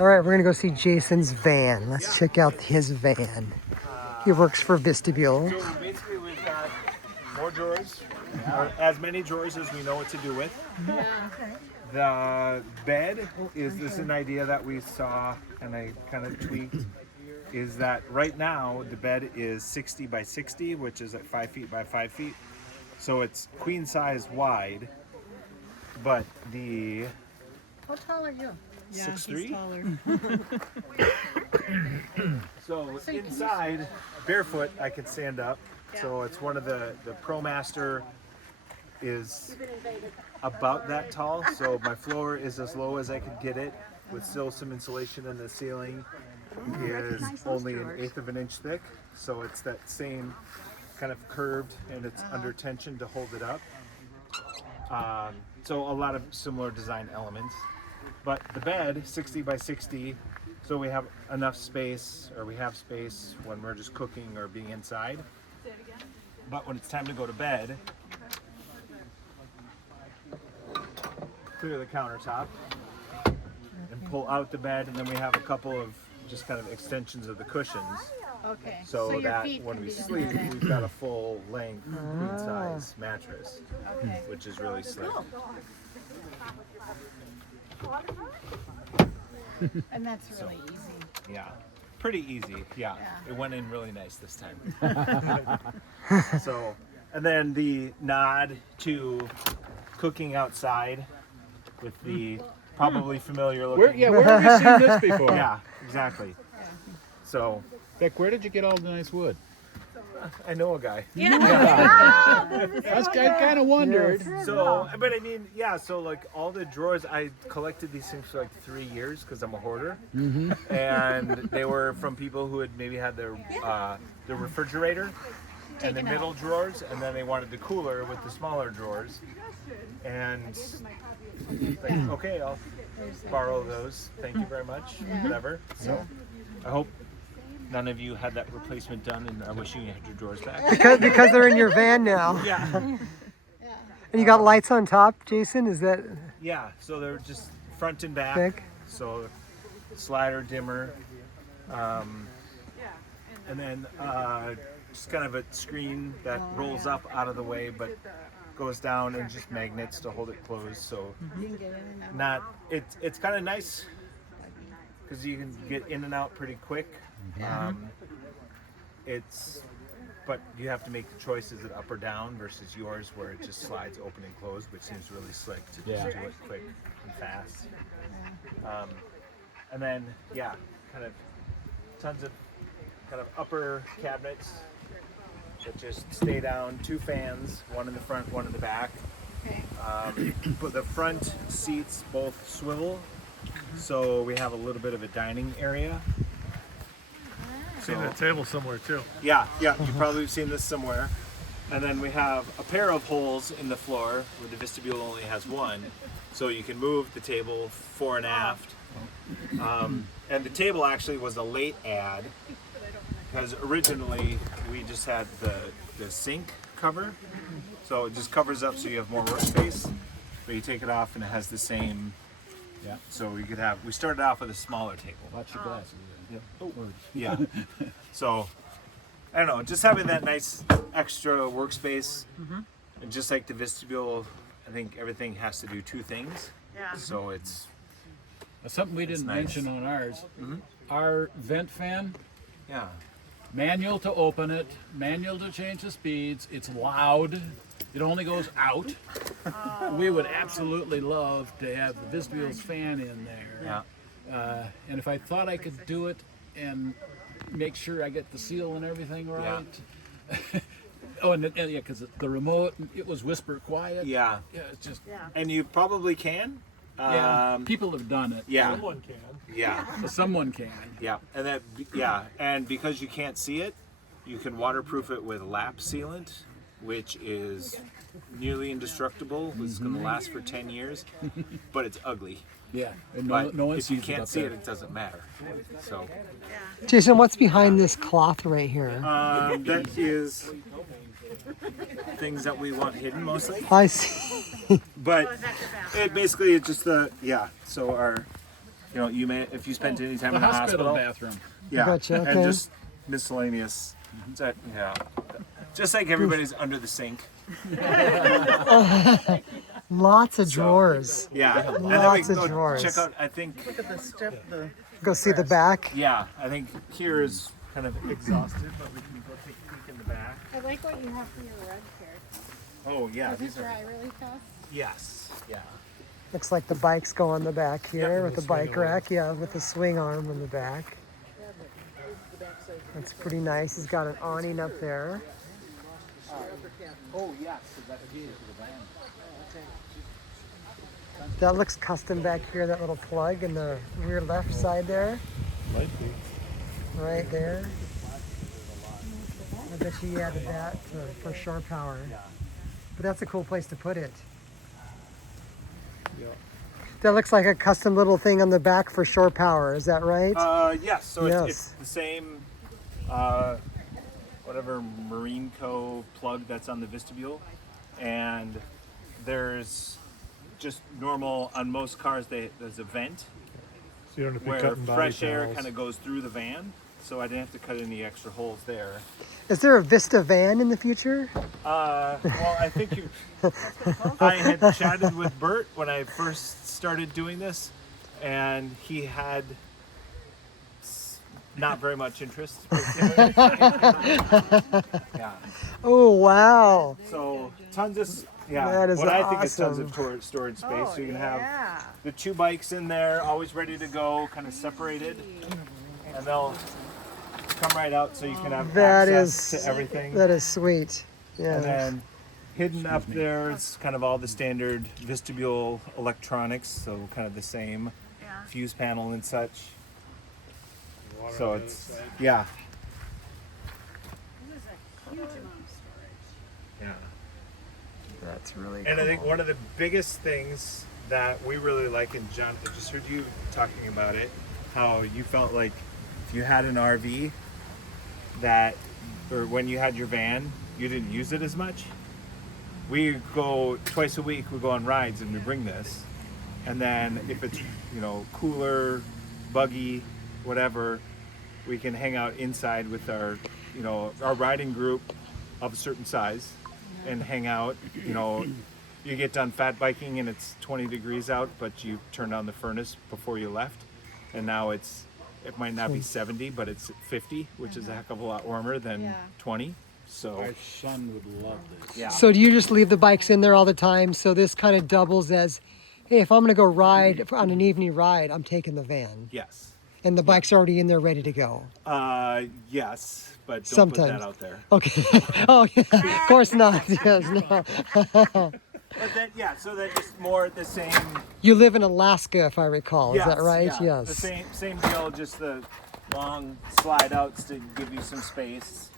All right, we're gonna go see Jason's van. Let's check out his van. He works for Vistabule. So basically we've got more drawers, or as many drawers as we know what to do with. The bed is an idea that we saw and I kind of tweaked, is that right now the bed is 60 by 60, which is at 5 feet by 5 feet. So it's queen size wide, but the... How tall are you? Yeah, 6'3"? he's taller. So inside, barefoot, I can stand up. So it's one of the ProMaster is about that tall. So my floor is as low as I could get it with still some insulation in the ceiling. Is only 1/8 of an inch thick. So it's that same kind of curved and it's under tension to hold it up. So a lot of similar design elements. But the bed, 60 by 60, so we have enough space, or we have space when we're just cooking or being inside. But when it's time to go to bed, clear the countertop and pull out the bed, and then we have a couple of just kind of extensions of the cushions. Okay. So your that feet when can we be in sleep, there. we've got a full length, queen size mattress, Okay. which is really slick. And that's really easy. Yeah, pretty easy. Yeah, Yeah. it went in really nice this time. So, and then the nod to cooking outside with the probably familiar looking. Where have we seen this before? Yeah, exactly. So, Beck, where did you get all the nice wood? I know a guy. I kind of wondered. So, but I mean, yeah, so like all the drawers, I collected these things for like 3 years because I'm a hoarder. And they were from people who had maybe had their refrigerator and the middle drawers, and then they wanted the cooler with the smaller drawers. And like, okay, I'll borrow those. Thank you very much. Whatever. So, I hope none of you had that replacement done, and I wish you had your drawers back. Because they're in your van now. Yeah. And you got lights on top, Jason? Is that Yeah, so they're just front and back. big? So slider, dimmer, and then just kind of a screen that rolls up out of the way, but goes down, and just magnets to hold it closed. So You can get in and out. not it's kind of nice because you can get in and out pretty quick. But you have to make the choice, is it up or down versus yours where it just slides open and closed, which seems really slick to just do it quick and fast. And then, yeah, kind of tons of kind of upper cabinets that just stay down, 2 fans, one in the front, one in the back. Okay. But the front seats both swivel, so we have a little bit of a dining area. Seen that table somewhere too. Yeah, you've probably seen this somewhere. And then we have a pair of holes in the floor where the vestibule only has one, so you can move the table fore and aft. And the table actually was a late add because originally we just had the sink cover, so it just covers up so you have more workspace. But you take it off and it has the same. Yeah. So we started off with a smaller table. Watch your glasses. Yeah. So, I don't know, just having that nice extra workspace, and just like the vestibule, I think everything has to do 2 things. Yeah. So it's Something we didn't nice. mention on ours. Our vent fan, yeah. manual to open it, manual to change the speeds. It's loud. It only goes out. We would absolutely love to have the vestibule's fan in there. Yeah. And if I thought I could do it and make sure I get the seal and everything right. Oh, and yeah, because the remote, it was whisper quiet. Yeah. Yeah, it's just, And you probably can. people have done it. Yeah. Someone can. Yeah. So someone can. Yeah. And because you can't see it, you can waterproof it with lap sealant, which is nearly indestructible. It's going to last for 10 years, but it's ugly. Yeah. And But no one if you sees can't up see there. it doesn't matter. So Jason, what's behind this cloth right here? that is things that we want hidden mostly. I see. But it basically it's just so our you know, you may if you spent any time The in the hospital hospital. bathroom. Yeah, Gotcha, and okay. just miscellaneous. Yeah, just like everybody's under the sink. Lots of So, drawers. Yeah, and then we Lots can of go drawers. check out. I think, Go see the back. yeah, I think here is kind of exhausted, but we can go take a peek in the back. I like what you have for your rug here. Oh yeah, Does it these are dry really fast? yes, yeah. Looks like the bikes go on the back here Yeah, with the bike rack. Yeah, with the swing arm on the back. That's pretty nice. He's got an awning up there. Oh yes, That looks custom back here, that little plug in the rear left side there. Might be. Right there. I bet you added that for shore power. But that's a cool place to put it. Yeah. That looks like a custom little thing on the back for shore power. Is that right? yes. So Yes. it's the same, whatever Marine Co. plug that's on the vestibule, and there's just normal on most cars. There's a vent So you don't have to be where cutting body fresh air panels. kind of goes through the van, so I didn't have to cut any extra holes there. Is there a Vista van in the future? Well, I think you. I had chatted with Bert when I first started doing this, and he had not very much interest. Yeah. Oh, wow. So tons of yeah. That is what I think is tons awesome. of storage space. Oh, So you can have the two bikes in there, always ready to go, kind of separated, and they'll come right out, so you can have That access is to everything. That is sweet. Yeah. And then hidden up there is kind of all the standard vestibule electronics, so kind of the same fuse panel and such. Water So on the it's other side. yeah, This is a huge amount of storage. yeah. That's really And cool. I think one of the biggest things that we really like, and John, I just heard you talking about it, how you felt like if you had an RV that, or when you had your van, you didn't use it as much. We go twice a week, we go on rides and we bring this. And then if it's, you know, cooler, buggy, whatever, we can hang out inside with our, you know, our riding group of a certain size and hang out. You know, you get done fat biking and it's 20 degrees out, but you turned on the furnace before you left. And now it might not be 70, but it's 50, which is a heck of a lot warmer than 20. So, My son would love this. yeah. So do you just leave the bikes in there all the time? So this kind of doubles as, hey, if I'm going to go ride on an evening ride, I'm taking the van. Yes. And the bike's already in there ready to go. Yes, but don't Sometimes. put that out there. Okay. Oh, yeah. Of course not. Yes, no. But then, yeah, so they're just more the same. You live in Alaska, if I recall. Yes, Is that right? yeah. Yes. The same deal, just the long slide outs to give you some space.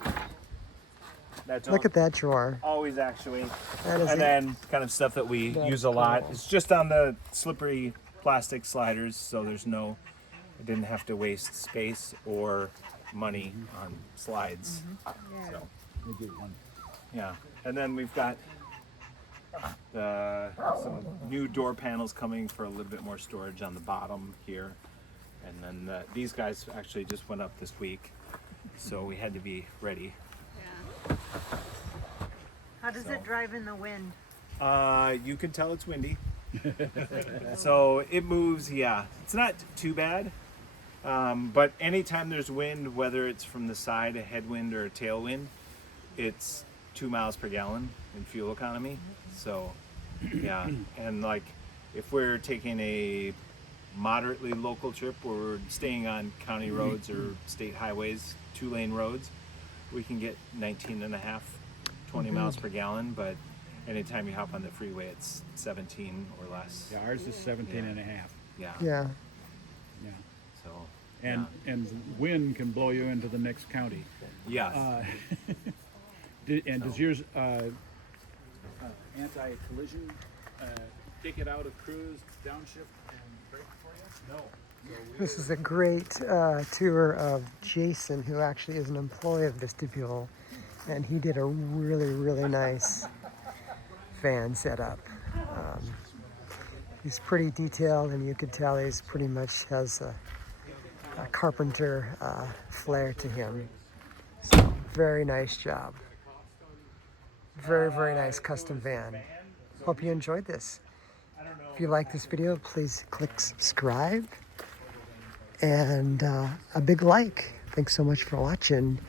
That don't Look at that drawer. always actuate. That is And then kind of stuff that we That's use a lot. cool. It's just on the slippery plastic sliders, so there's no, I didn't have to waste space or money on slides. So, We get one. yeah. And then we've got some new door panels coming for a little bit more storage on the bottom here. And then these guys actually just went up this week, so we had to be ready. How does it drive in the wind? You can tell it's windy. So it moves, yeah. It's not too bad. But anytime there's wind, whether it's from the side, a headwind or a tailwind, it's 2 miles per gallon in fuel economy. So, yeah. And like, if we're taking a moderately local trip where we're staying on county roads or state highways, 2-lane roads, we can get 19 and a half, 20 miles per gallon. But anytime you hop on the freeway, it's 17 or less. Yeah, ours is 17 and a half. Yeah. Yeah. Yeah. So, And wind can blow you into the next county. yeah. Does yours anti-collision take it out of cruise, downshift, and brake for you? No. This is a great tour of Jason, who actually is an employee of Vistabule, and he did a really, really nice van setup. He's pretty detailed, and you could tell he's pretty much has a carpenter flair to him. So, very nice job. Very, very nice custom van. Hope you enjoyed this. If you like this video, please click subscribe and a big like. Thanks so much for watching.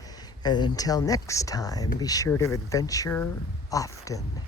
And until next time, be sure to adventure often.